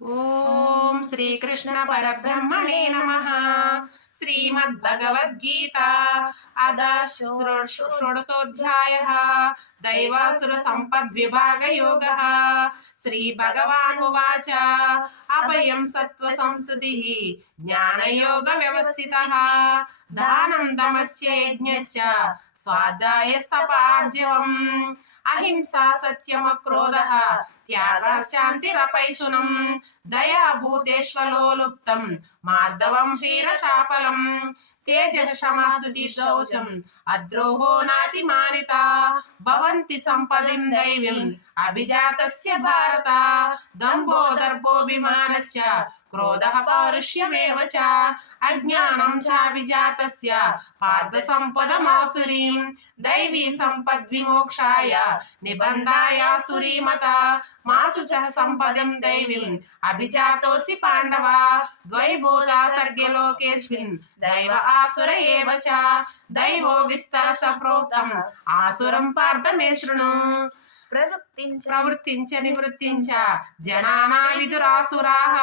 ఓం శ్రీకృష్ణ పరబ్రహ్మణే నమః. శ్రీమద్భగవద్గీత అథ షోడశోऽధ్యాయः. దైవాసుర సంపద్విభాగయోగः. శ్రీభగవానువాచ అభయం సత్వ సంస్థితిః జ్ఞానయోగ వ్యవస్థితః. దానం దమస్య యజ్ఞస్య స్వాధ్యాయస్తపార్జవం. అహింసా సత్యమక్రోధః త్యాగः శాంతిరపైశునం. దయా భూతేష్వలోలుప్తం మార్దవం క్షీరచాపలం. తేజఃక్షమాస్తుతి శౌచం అద్రోహో నాతిమానిత. భవంతి సంపదిం దైవీం అభిజాతస్య భారత. దంభో దర్భోభిమానస్య క్రోధః పౌరుష్యమేవ చ. అజ్ఞానం చాభిజాతస్య పార్థ సంపదమాసురీం. దైవీ సంపద్విమోక్షాయ నిబంధాయాసురీమత. మాచు చ సంపదిం దైవీం అభిజాతోసి పాండవ. ద్వైభూతా సర్గే లోకేస్మిన్ దైవ ఆసుర ఏవ చ. దైవో విస్తరశ ప్రోక్తం ఆసురం పార్థ మే శృణు. ప్రవృత్తించ నివృత్తించ జనానా విదురాసురాః.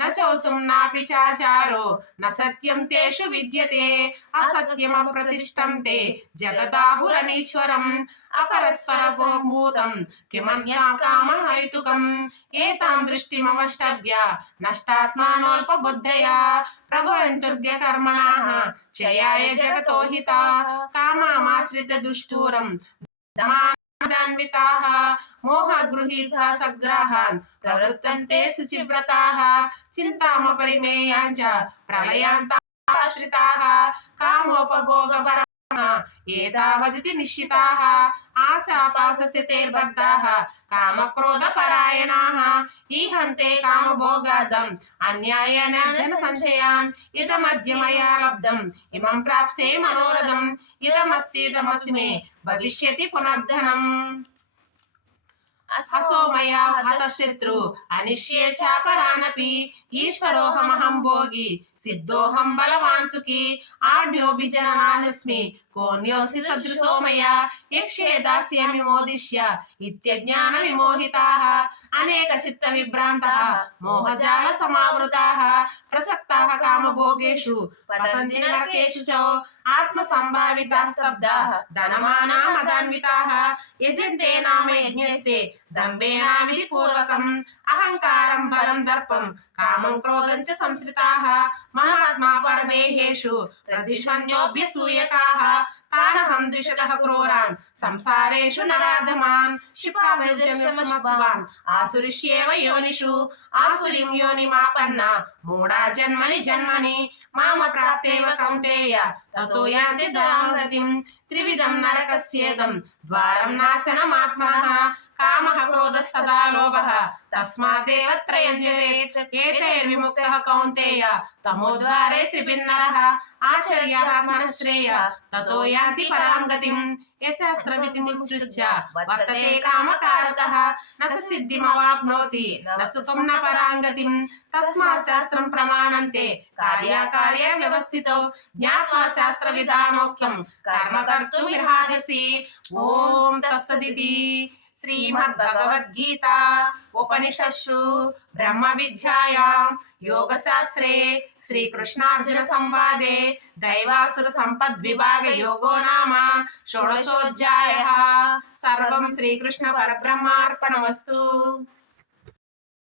న శోషం నాపి చాచారో న సత్యం తేషు విద్యతే. అసత్యమప్రతిష్టం తే జగదాహురనీశ్వరం. అపరస్పరభూతం కిమన్యం కామహైతుకం. ఏతాం దృష్టిమవష్టభ్య నష్టాత్మానోల్పబుద్ధయా. ప్రభవంతుర్గ్య కర్మణః క్షయాయ జగతో హితా. కామామాశ్రిత దుష్టూరం దాన్వితాః. మోహగృహీతా సగ్రాహాన్ ప్రవృత్తంతే శుచివ్రతాః. చింతామపరిమేయాञ्च ప్రళయాంతాశ్రితాః. కామోపభోగపరమః ఏతావదితి నిశ్చితాః. ఆశాపాశశతైర్బద్ధాః కామక్రోధపరాయణాః. ఈహంతే కామభోగార్థం అన్యాయేన ధనసంచయాన్. ఇదమద్య మయా లబ్ధం ఇమం ప్రాప్స్యే మనోరథం. ఇదమస్యేదమసి మే భవిష్యతి పునర్ధనం. అసోమయా హతశత్రు అనిష్యే చాపరానపి. ఈశ్వరోహమహం భోగి సిద్ధోహం బలవాన్ సుఖీ. ఆఢ్యోభిజననానస్మి కోన్యోసి సదృశో మయా. యక్షే దాస్యామి మోదిష్య ఇత్యజ్ఞాన విమోహితాః. అనేక చిత్త విభ్రాంతః మోహజాల సమావృతాః. ప్రసక్తాః కామభోగేషు పతంతి నరకేషు చ. ఆత్మ సంభావితాస్తబ్దాః ధనమానా మదాన్వితాః. యజంతే నామ యజ్ఞస్తే దంభేనావిధి పూర్వకం. అహంకారం బలం దర్పం కామం క్రోధం చ సంశ్రితాః. మహాత్మా పరదేహేషు ప్రదిశన్యోభ్యసూయకాః. తానహం ద్విషతః క్రూరాన్ సంసారేషు నరాధమాన్. శిపాభజస్యమశివాన్ ఆసురిష్యేవ యోనిషు. ఆసురిం యోనిమాపన్న మూఢా జన్మని జన్మని. మామ ప్రాప్తేవ కౌంతేయ తతో యాంతి ధరాగతిం. త్రివిధం నరకస్యేదం ద్వారం నాశనమాత్మనః. కామః క్రోధః సదా లోభః తస్మాదేవ త్రయజయేత్. ఏతైర్విముక్తః కౌంతేయ తమోద్వారే శ్రీభిన్నరః. ఆచర్యాత్మనః శ్రేయ తతో యాంతి పరాం గతిం. యశాస్త్రవిధిం విసృజ్య వర్తతే కామకారతః. న సిద్ధిమవాప్నోసి న సుఖం న పరాం గతిం. తస్మాత్ శాస్త్రం ప్రమాణంతే కార్యాకార్య వ్యవస్థితో. జ్ఞాత్వా శాస్త్ర విధానోక్తం కర్మ కర్తుమిర్హార్హసి. ఓం తత్సదితి. శ్రీమద్భగవద్గీత ఉపనిషత్సు బ్రహ్మ విద్యాయాం యోగశాస్త్రే శ్రీకృష్ణార్జున సంవాదే దైవాసుర సంపద్విభాగ యోగో నామ షోడశోऽధ్యాయः. సర్వం శ్రీకృష్ణ పరబ్రహ్మార్పణమస్తు.